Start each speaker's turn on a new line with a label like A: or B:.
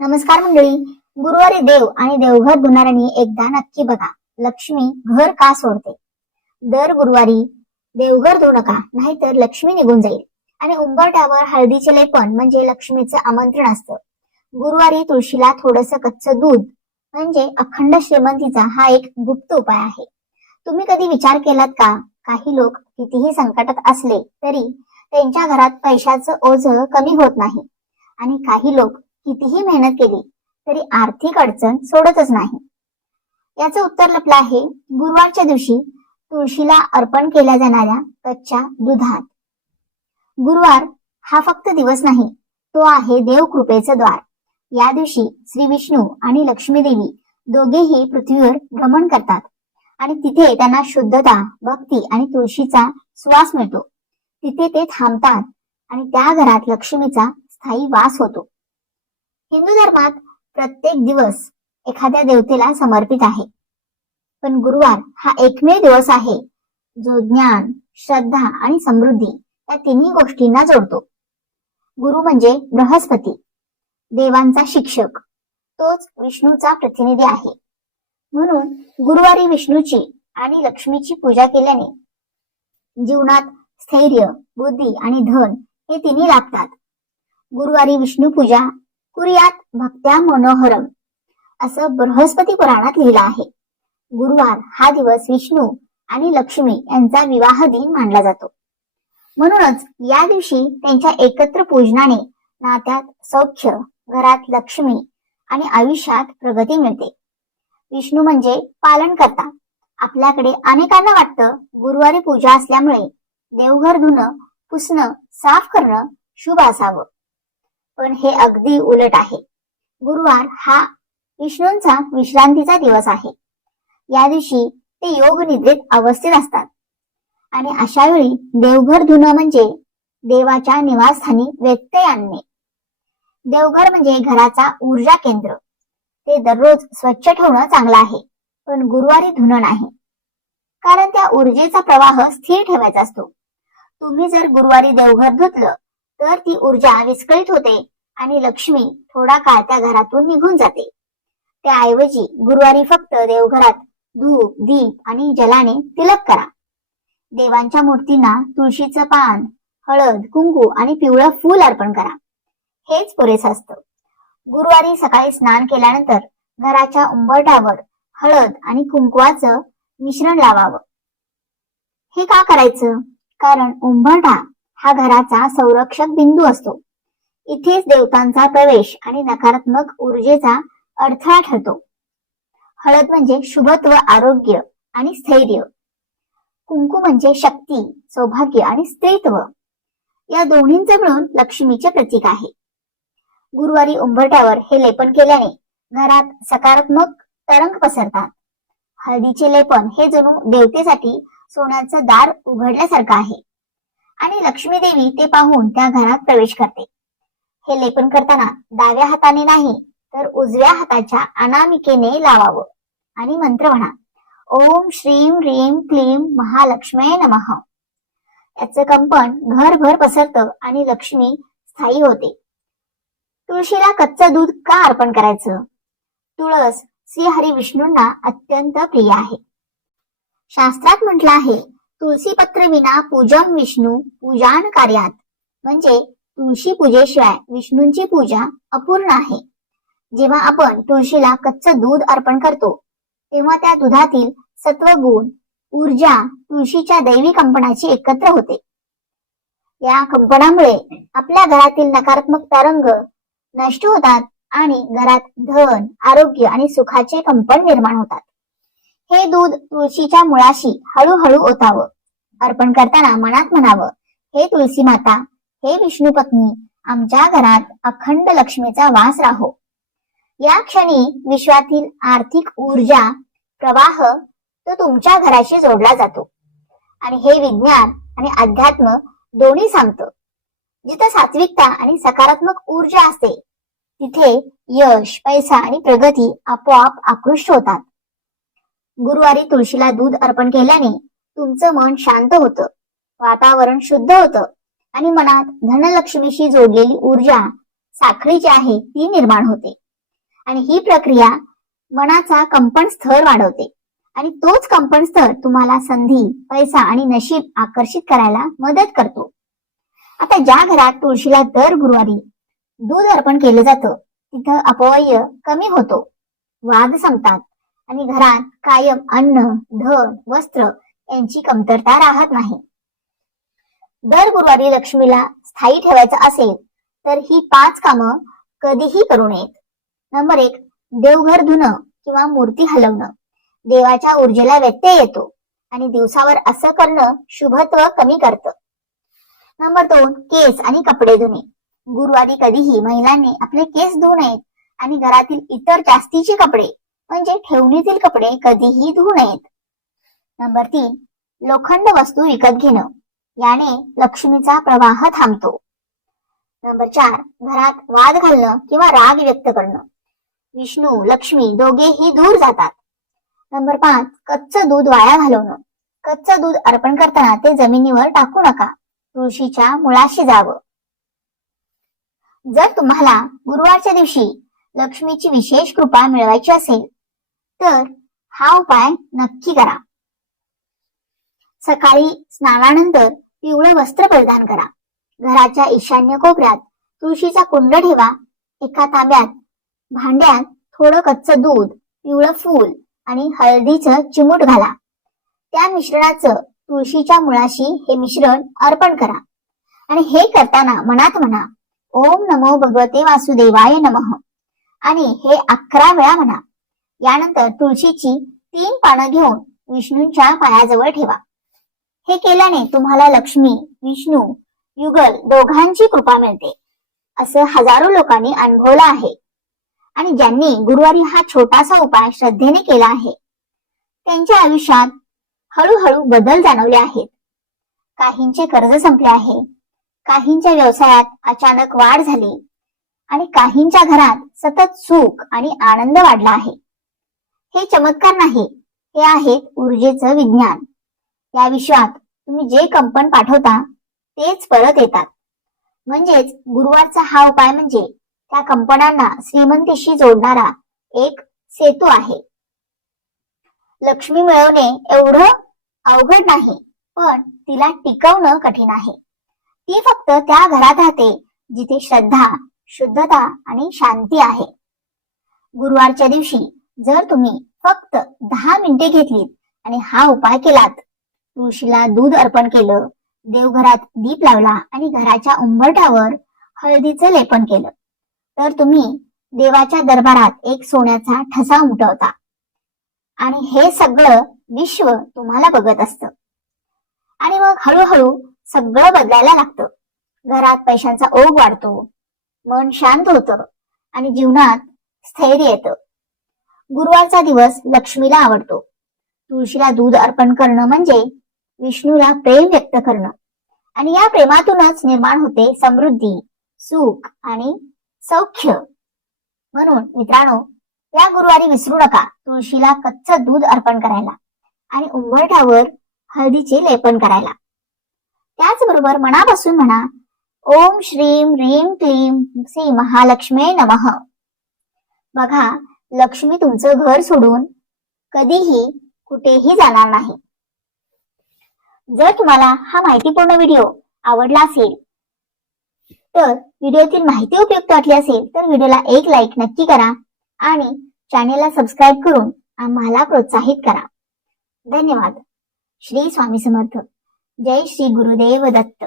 A: नमस्कार मंडळी. गुरुवारी देव आणि देवघर धुणाऱ्यांनी एकदा नक्की बघा. लक्ष्मी घर का सोडते? दर गुरुवारी देवघर धुऊ नका नाहीतर लक्ष्मी निघून जाईल. आणि उंबरट्यावर हळदीचे लेपन म्हणजे लक्ष्मीचं आमंत्रण असतं. गुरुवारी तुळशीला थोडस कच्चं दूध म्हणजे अखंड श्रीमंतीचा हा एक गुप्त उपाय आहे. तुम्ही कधी विचार केलात का? काही लोक कितीही संकटात असले तरी त्यांच्या घरात पैशाचं ओझ कमी होत नाही. आणि काही लोक कितीही मेहनत केली तरी आर्थिक अडचण सोडतच नाही. याचं उत्तर लपलं आहे गुरुवारच्या दिवशी तुळशीला अर्पण केल्या जाणाऱ्या कच्च्या दुधात. गुरुवार हा फक्त दिवस नाही तो आहे देवकृपेचं द्वार. या दिवशी श्री विष्णू आणि लक्ष्मी देवी दोघेही पृथ्वीवर भ्रमण करतात आणि तिथे त्यांना शुद्धता भक्ती आणि तुळशीचा सुवास मिळतो. तिथे ते थांबतात आणि त्या घरात लक्ष्मीचा स्थायी वास होतो. हिंदू धर्मात प्रत्येक दिवस एखाद्या देवतेला समर्पित आहे. पण गुरुवार हा एकमेव दिवस आहे जो ज्ञान श्रद्धा आणि समृद्धी या तिन्ही गोष्टींना जोडतो. गुरु म्हणजे बृहस्पती देवांचा शिक्षक तोच विष्णूचा प्रतिनिधी आहे. म्हणून गुरुवारी विष्णूची आणि लक्ष्मीची पूजा केल्याने जीवनात स्थैर्य बुद्धी आणि धन हे तिन्ही लाभतात. गुरुवारी विष्णू पूजा कुर्यात भक्त्या मनोहरम. असं बृहस्पती पुराणात लिहिलं आहे. गुरुवार हा दिवस विष्णू आणि लक्ष्मी यांचा विवाह दिन मानला जातो. म्हणूनच या दिवशी त्यांच्या एकत्र पूजनाने नात्यात सौख्य घरात लक्ष्मी आणि आयुष्यात प्रगती मिळते. विष्णू म्हणजे पालन करता आपल्याकडे अनेकांना वाटतं गुरुवारी पूजा असल्यामुळे देवघर धुणं पुसणं साफ करणं शुभ असावं. पण हे अगदी उलट आहे. गुरुवार हा विष्णूंचा विश्रांतीचा दिवस आहे. या दिवशी ते योग निद्रेत अवस्थेत असतात. आणि अशा वेळी देवघर धुणं म्हणजे देवाच्या निवासस्थानी व्यत्यय आणणे देवघर म्हणजे घराचा ऊर्जा केंद्र. ते दररोज स्वच्छ ठेवणं चांगलं आहे पण गुरुवारी धुणं नाही. कारण त्या ऊर्जेचा प्रवाह स्थिर ठेवायचा असतो. तुम्ही जर गुरुवारी देवघर धुतलं तर ती ऊर्जा विस्कळीत होते आणि लक्ष्मी थोडा काळ त्या घरातून निघून जाते. त्याऐवजी गुरुवारी फक्त देवघरात धूप दीप आणि जलाने तिलक करा. देवांच्या मूर्तींना तुळशीचं पान हळद कुंकू आणि पिवळं फूल अर्पण करा. हेच पुरेसं असतं. गुरुवारी सकाळी स्नान केल्यानंतर घराच्या उंबरठ्यावर हळद आणि कुंकवाचं मिश्रण लावावं. हे का करायचं? कारण उंबरठा हा घराचा संरक्षक बिंदू असतो. इथेच देवतांचा प्रवेश आणि नकारात्मक ऊर्जेचा अडथळा ठरतो. हळद म्हणजे शुभत्व आरोग्य आणि स्थैर्य. कुंकू म्हणजे शक्ती सौभाग्य आणि स्त्रीत्व. या दोन्हींचं मिळून लक्ष्मीचे प्रतीक आहे. गुरुवारी उंबरट्यावर हे लेपन केल्याने घरात सकारात्मक तरंग पसरतात. हळदीचे लेपन हे जणू देवतेसाठी सोन्याचं दार उघडल्यासारखं आहे. आणि लक्ष्मी देवी ते पाहून त्या घरात प्रवेश करते. हे लेपन करताना डाव्या हाताने नाही तर उजव्या हाताच्या अनामिकेने लावावं आणि मंत्र म्हणा. ओम श्रीम ह्रीम क्लीम महालक्ष्मे नमः. याचं कंपन घरभर पसरतं आणि लक्ष्मी स्थायी होते. तुळशीला कच्चं दूध का अर्पण करायचं? तुळस श्री हरी विष्णूंना अत्यंत प्रिय आहे. शास्त्रात म्हटलं आहे तुळशीपत्र विना पूजन विष्णू पूजान कार्यात. म्हणजे तुळशी पूजेशिवाय विष्णूंची पूजा अपूर्ण आहे. जेव्हा आपण तुळशीला कच्चं दूध अर्पण करतो तेव्हा त्या दुधातील सत्वगुण ऊर्जा तुळशीच्या दैवी कंपनाची एकत्र होते. या कंपनामुळे आपल्या घरातील नकारात्मक तरंग नष्ट होतात आणि घरात धन आरोग्य आणि सुखाचे कंपन निर्माण होतात. हे दूध तुळशीच्या मुळाशी हळूहळू ओतावं. अर्पण करताना मनात म्हणावं हे तुळशी माता हे विष्णू पत्नी आमच्या घरात अखंड लक्ष्मीचा वास राहो. या क्षणी विश्वातील आर्थिक ऊर्जा प्रवाह तो तुमच्या घराशी जोडला जातो. आणि हे विज्ञान आणि अध्यात्म दोन्ही सांगतं. जिथं सात्विकता आणि सकारात्मक ऊर्जा असते तिथे यश पैसा आणि प्रगती आपोआप आकृष्ट होतात. गुरुवारी तुळशीला दूध अर्पण केल्याने तुमचं मन शांत होतं वातावरण शुद्ध होतं आणि मनात धनलक्ष्मीशी जोडलेली ऊर्जा साखळी जी आहे ती निर्माण होते. आणि ही प्रक्रिया मनाचा कंपन स्तर वाढवते आणि तोच कंपन स्तर तुम्हाला संधी पैसा आणि नशीब आकर्षित करायला मदत करतो. आता ज्या घरात तुळशीला दर गुरुवारी दूध अर्पण केलं जातं तिथं अपवय कमी होतो. वाद संपतात. आणि घरात कायम अन्न धन वस्त्र यांची कमतरता राहत नाही. दर गुरुवारी लक्ष्मीला स्थायी ठेवायचं असेल तर ही पाच कामं कधीही करू नयेत. नंबर एक देवघर धुणं किंवा मूर्ती हलवणं. देवाच्या ऊर्जेला व्यत्यय येतो आणि दिवसावर असं करणं शुभत्व कमी करतं. नंबर दोन केस आणि कपडे धुणे. गुरुवारी कधीही महिलांनी आपले केस धुऊ नयेत आणि घरातील इतर जास्तीचे कपडे म्हणजे ठेवणीतील कपडे कधीही धुऊ नयेत. नंबर तीन लोखंड वस्तू विकत घेणं. याने लक्ष्मीचा प्रवाह थांबतो. नंबर चार घरात वाद घालणं किंवा राग व्यक्त करणं. विष्णू लक्ष्मी दोघेही दूर जातात. नंबर पाच कच्चं दूध वाया घालवणं. कच्चं दूध अर्पण करताना ते जमिनीवर टाकू नका. तुळशीच्या मुळाशी जावं. जर तुम्हाला गुरुवारच्या दिवशी लक्ष्मीची विशेष कृपा मिळवायची असेल तर हा उपाय नक्की करा. सकाळी स्नानानंतर पिवळं वस्त्र परिधान करा. घराच्या ईशान्य कोपऱ्यात तुळशीचा कुंड ठेवा. एका तांब्यात भांड्यात थोडं कच्चं दूध पिवळं फूल आणि हळदीचं चिमूट घाला. त्या मिश्रणाचं तुळशीच्या मुळाशी हे मिश्रण अर्पण करा. आणि हे करताना मनात म्हणा ओम नमो भगवते वासुदेवाय नमः. आणि हे अकरा वेळा म्हणा यानंतर तुळशीची तीन पानं घेऊन विष्णूंच्या पायाजवळ ठेवा. हे केल्याने तुम्हाला लक्ष्मी विष्णू युगल दोघांची कृपा मिळते. असं हजारो लोकांनी अनुभवलं आहे. आणि ज्यांनी गुरुवारी हा छोटासा उपाय श्रद्धेने केला आहे त्यांच्या आयुष्यात हळूहळू बदल जाणवले आहेत. काहींचे कर्ज संपले आहे काहींच्या व्यवसायात अचानक वाढ झाली आणि काहींच्या घरात सतत सुख आणि आनंद वाढला आहे. हे चमत्कार नाही. हे आहेत ऊर्जेचं विज्ञान. या विश्वात तुम्ही जे कंपन पाठवता तेच परत येतात. म्हणजेच गुरुवारचा हा उपाय म्हणजे त्या कंपनांना श्रीमंतीशी जोडणारा एक सेतू आहे. लक्ष्मी मिळवणे एवढं अवघड नाही पण तिला टिकवणं कठीण आहे. ती फक्त त्या घरात राहते जिथे श्रद्धा शुद्धता आणि शांती आहे. गुरुवारच्या दिवशी जर तुम्ही फक्त दहा मिनिटे घेतलीत आणि हा उपाय केलात तुळशीला दूध अर्पण केलं देवघरात दीप लावला आणि घराच्या उंबरठ्यावर हळदीचं लेपन केलं तर तुम्ही देवाच्या दरबारात एक सोन्याचा ठसा उमटवता. आणि हे सगळं विश्व तुम्हाला बघत असतं. आणि मग हळूहळू सगळं बदलायला लागतं. घरात पैशांचा ओघ वाढतो मन शांत होतं आणि जीवनात स्थैर्य येतं. गुरुवारचा दिवस लक्ष्मीला आवडतो. तुळशीला दूध अर्पण करणं म्हणजे विष्णूला प्रेम व्यक्त करणं. आणि या प्रेमातूनच निर्माण होते समृद्धी सुख आणि सौख्य. म्हणून मित्रांनो या गुरुवारी विसरू नका तुळशीला कच्चं दूध अर्पण करायला आणि उंबरठ्यावर हळदीचे लेपन करायला. त्याचबरोबर मनापासून म्हणा ओम श्रीम ह्रीम क्लीम श्री महालक्ष्मी नमः. बघा लक्ष्मी तुमचं घर सोडून कधीही कुठेही जाणार नाही. जर तुम्हाला हा माहितीपूर्ण व्हिडिओ आवडला असेल तर व्हिडिओतील माहिती उपयुक्त वाटली असेल तर व्हिडिओला एक लाईक नक्की करा आणि चॅनेलला सबस्क्राईब करून आम्हाला प्रोत्साहित करा. धन्यवाद. श्री स्वामी समर्थ. जय श्री गुरुदेव दत्त.